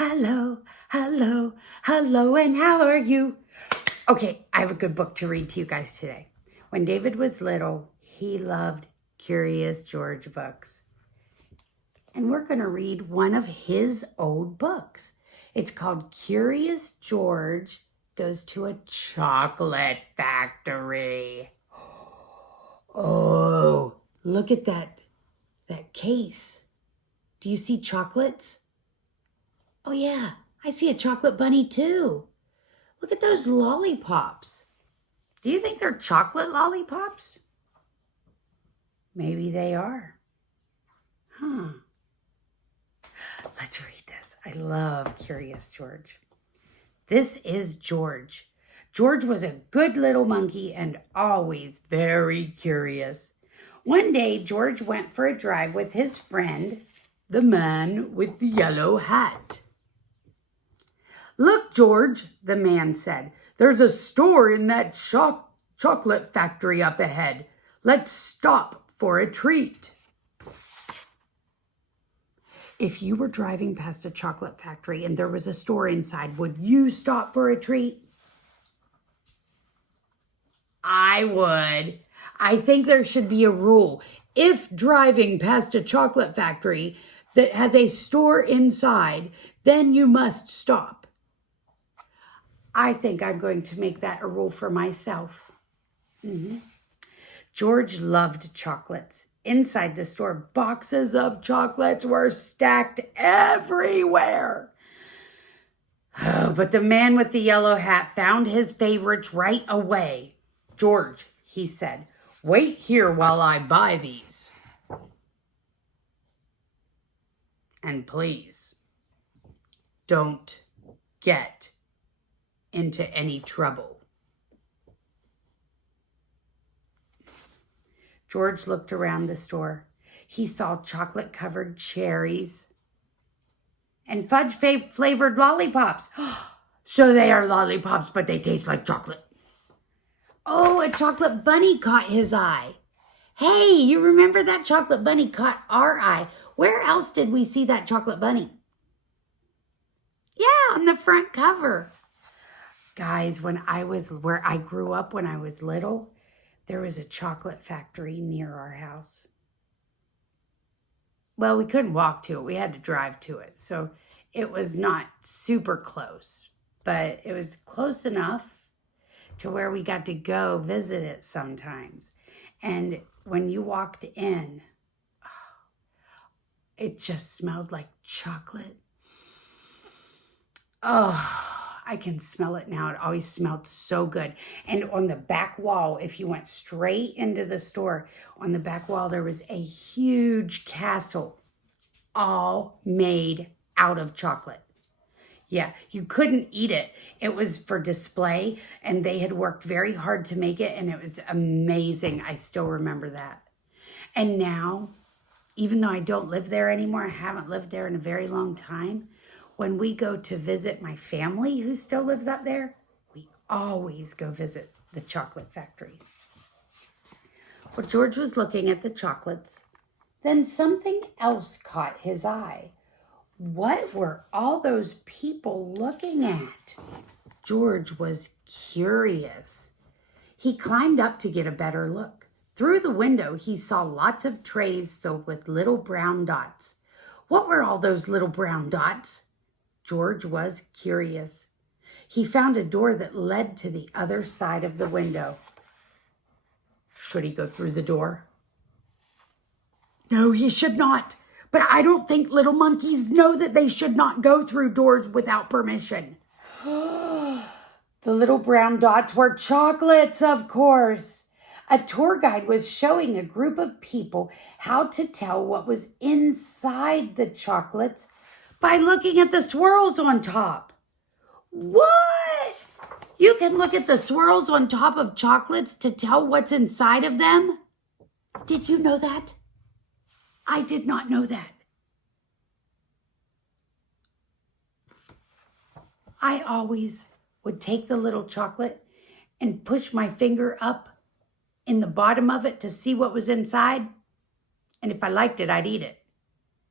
hello, hello, hello, and how are you? Okay, I have a good book to read to you guys today. When David was little, he loved Curious George books. And we're going to read one of his old books. It's called Curious George Goes to a Chocolate Factory. Oh, look at that case. Do you see chocolates? Oh yeah, I see a chocolate bunny too. Look at those lollipops. Do you think they're chocolate lollipops? Maybe they are. Huh. Let's read this. I love Curious George. This is George. George was a good little monkey and always very curious. One day, George went for a drive with his friend, the man with the yellow hat. "Look, George," the man said, "there's a store in that chocolate factory up ahead. Let's stop for a treat." If you were driving past a chocolate factory and there was a store inside, would you stop for a treat? I would. I think there should be a rule. If driving past a chocolate factory that has a store inside, then you must stop. I think I'm going to make that a rule for myself. George loved chocolates. Inside the store, boxes of chocolates were stacked everywhere. Oh, but the man with the yellow hat found his favorites right away. "George," he said, "wait here while I buy these. And please, don't get into any trouble." George looked around the store. He saw chocolate-covered cherries and fudge-flavored lollipops. So they are lollipops, but they taste like chocolate. Oh, a chocolate bunny caught his eye. Hey, you remember that chocolate bunny caught our eye? Where else did we see that chocolate bunny? Yeah, on the front cover. Guys, where I grew up when I was little, there was a chocolate factory near our house. Well, we couldn't walk to it. We had to drive to it. So it was not super close, but it was close enough to where we got to go visit it sometimes. And when you walked in, it just smelled like chocolate. Oh, I can smell it now. It always smelled so good. And on the back wall, if you went straight into the store, on the back wall, there was a huge castle, all made out of chocolate. Yeah, you couldn't eat it. It was for display, and they had worked very hard to make it, and it was amazing. I still remember that. And now, even though I don't live there anymore, I haven't lived there in a very long time, when we go to visit my family who still lives up there, we always go visit the chocolate factory. Well, George was looking at the chocolates. Then something else caught his eye. What were all those people looking at? George was curious. He climbed up to get a better look. Through the window, he saw lots of trays filled with little brown dots. What were all those little brown dots? George was curious. He found a door that led to the other side of the window. Should he go through the door? No, he should not. But I don't think little monkeys know that they should not go through doors without permission. The little brown dots were chocolates, of course. A tour guide was showing a group of people how to tell what was inside the chocolates by looking at the swirls on top. What? You can look at the swirls on top of chocolates to tell what's inside of them? Did you know that? I did not know that. I always would take the little chocolate and push my finger up in the bottom of it to see what was inside. And if I liked it, I'd eat it.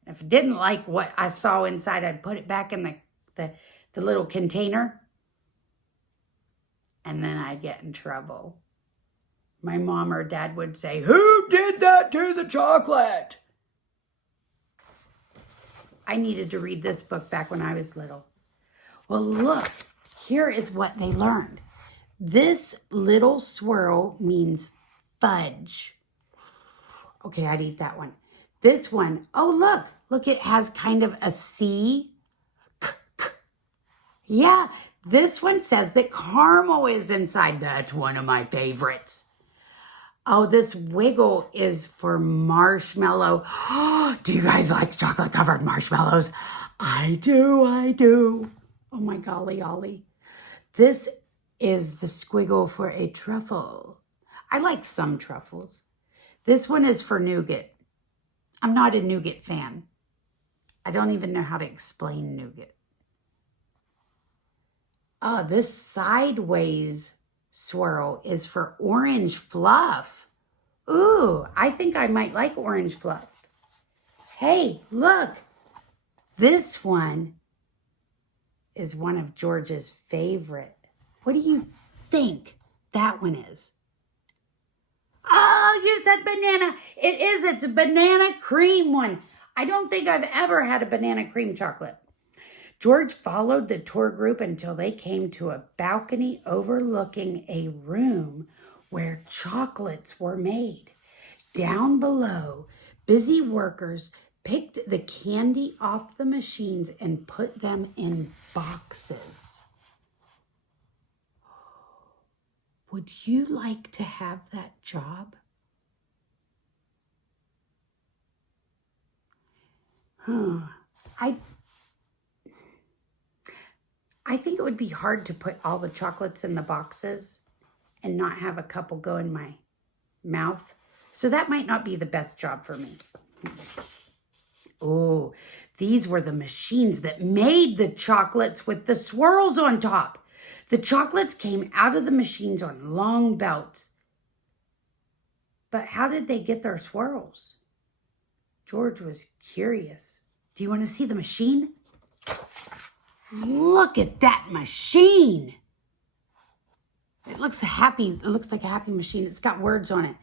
If I didn't like what I saw inside, I'd put it back in the the little container. And then I'd get in trouble. My mom or dad would say, "Who did that to the chocolate?" I needed to read this book back when I was little. Well, look, here is what they learned. This little swirl means fudge. Okay, I'd eat that one. This one, oh, look, it has kind of a C. Yeah, this one says that caramel is inside. That's one of my favorites. Oh, this wiggle is for marshmallow. Do you guys like chocolate-covered marshmallows? I do. Oh my golly, Ollie. This is the squiggle for a truffle. I like some truffles. This one is for nougat. I'm not a nougat fan. I don't even know how to explain nougat. Oh, this sideways swirl is for orange fluff. Ooh, I think I might like orange fluff. Hey, look. This one is one of George's favorite. What do you think that one is? Oh, you said banana. It is. It's a banana cream one. I don't think I've ever had a banana cream chocolate. George followed the tour group until they came to a balcony overlooking a room where chocolates were made. Down below, busy workers picked the candy off the machines and put them in boxes. Would you like to have that job? I think it would be hard to put all the chocolates in the boxes and not have a couple go in my mouth. So that might not be the best job for me. Oh, these were the machines that made the chocolates with the swirls on top. The chocolates came out of the machines on long belts. But how did they get their swirls? George was curious. Do you want to see the machine? Look at that machine. It looks like a happy machine. It's got words on it.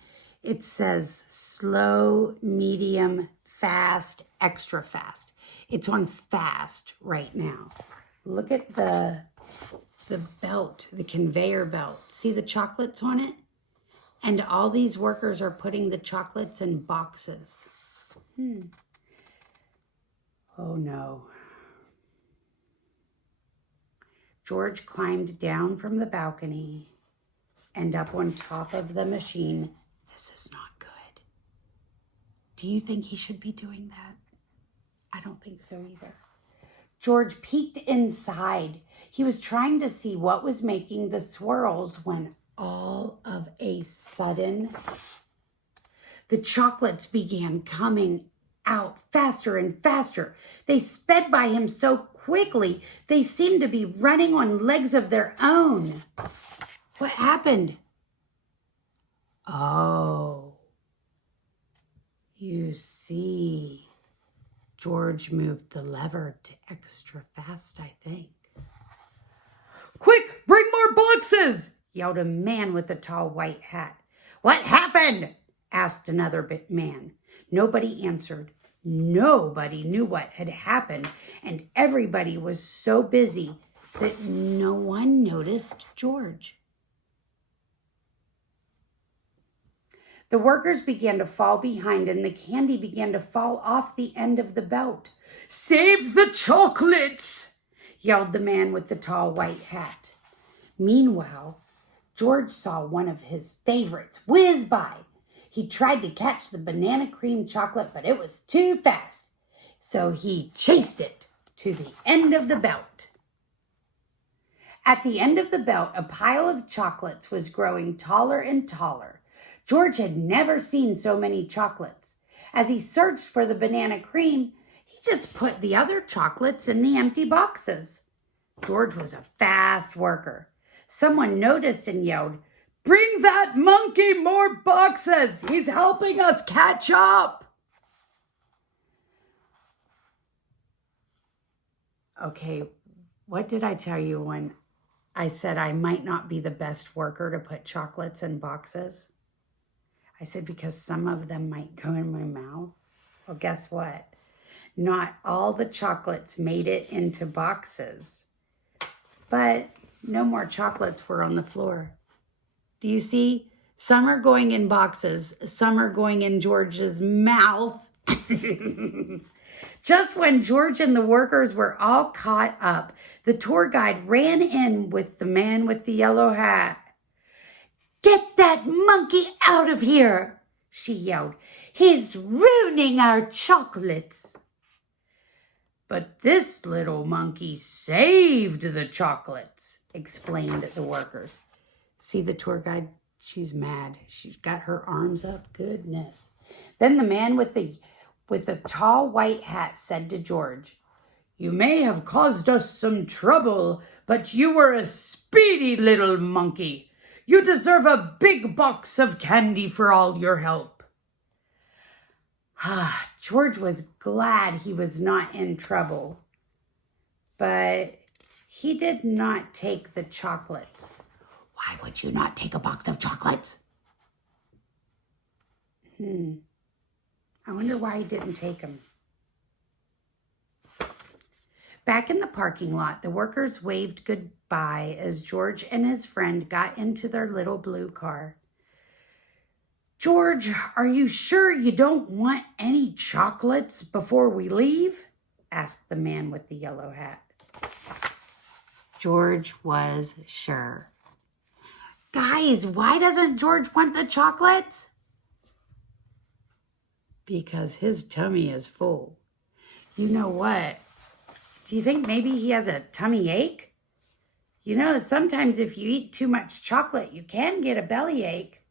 It says slow, medium, fast, extra fast. It's on fast right now. Look at the belt, the conveyor belt. See the chocolates on it? And all these workers are putting the chocolates in boxes. Oh no. George climbed down from the balcony and up on top of the machine. This is not good. Do you think he should be doing that? I don't think so either. George peeked inside. He was trying to see what was making the swirls when all of a sudden, the chocolates began coming out faster and faster. They sped by him so quickly, they seemed to be running on legs of their own. What happened? Oh, you see, George moved the lever to extra fast, I think. Quick, bring more boxes, yelled a man with a tall white hat. What happened? Asked another man. Nobody answered. Nobody knew what had happened, and everybody was so busy that no one noticed George. The workers began to fall behind, and the candy began to fall off the end of the belt. Save the chocolates, yelled the man with the tall white hat. Meanwhile, George saw one of his favorites whiz by. He tried to catch the banana cream chocolate, but it was too fast. So he chased it to the end of the belt. At the end of the belt, a pile of chocolates was growing taller and taller. George had never seen so many chocolates. As he searched for the banana cream, he just put the other chocolates in the empty boxes. George was a fast worker. Someone noticed and yelled, "Bring that monkey more boxes! He's helping us catch up!" Okay, What did I tell you when I said I might not be the best worker to put chocolates in boxes? I said because some of them might go in my mouth. Well, guess what? Not all the chocolates made it into boxes, but no more chocolates were on the floor. Do you see? Some are going in boxes. Some are going in George's mouth. Just when George and the workers were all caught up, the tour guide ran in with the man with the yellow hat. "Get that monkey out of here," she yelled. "He's ruining our chocolates." "But this little monkey saved the chocolates," explained the workers. See the tour guide? She's mad. She's got her arms up. Goodness. Then the man with the tall white hat said to George, "You may have caused us some trouble, but you were a speedy little monkey. You deserve a big box of candy for all your help." George was glad he was not in trouble, but he did not take the chocolates. Why would you not take a box of chocolates? I wonder why he didn't take them. Back in the parking lot, the workers waved goodbye as George and his friend got into their little blue car. "George, are you sure you don't want any chocolates before we leave?" asked the man with the yellow hat. George was sure. Guys, why doesn't George want the chocolates? Because his tummy is full. You know what? Do you think maybe he has a tummy ache? You know, sometimes if you eat too much chocolate, you can get a bellyache.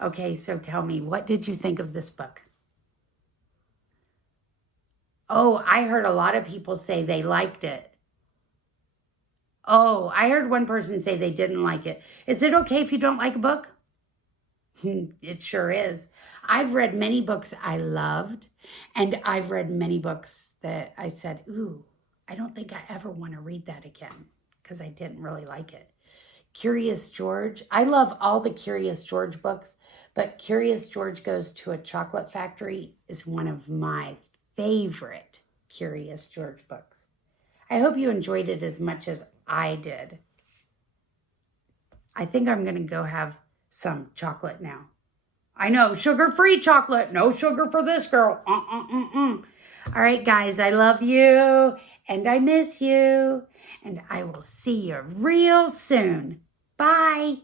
Okay, so tell me, what did you think of this book? Oh, I heard a lot of people say they liked it. Oh, I heard one person say they didn't like it. Is it okay if you don't like a book? It sure is. I've read many books I loved, and I've read many books that I said, ooh, I don't think I ever want to read that again because I didn't really like it. Curious George. I love all the Curious George books, but Curious George Goes to a Chocolate Factory is one of my favorite Curious George books. I hope you enjoyed it as much as I did. I think I'm going to go have some chocolate now. I know, sugar-free chocolate. No sugar for this girl. All right, guys, I love you, and I miss you, and I will see you real soon. Bye.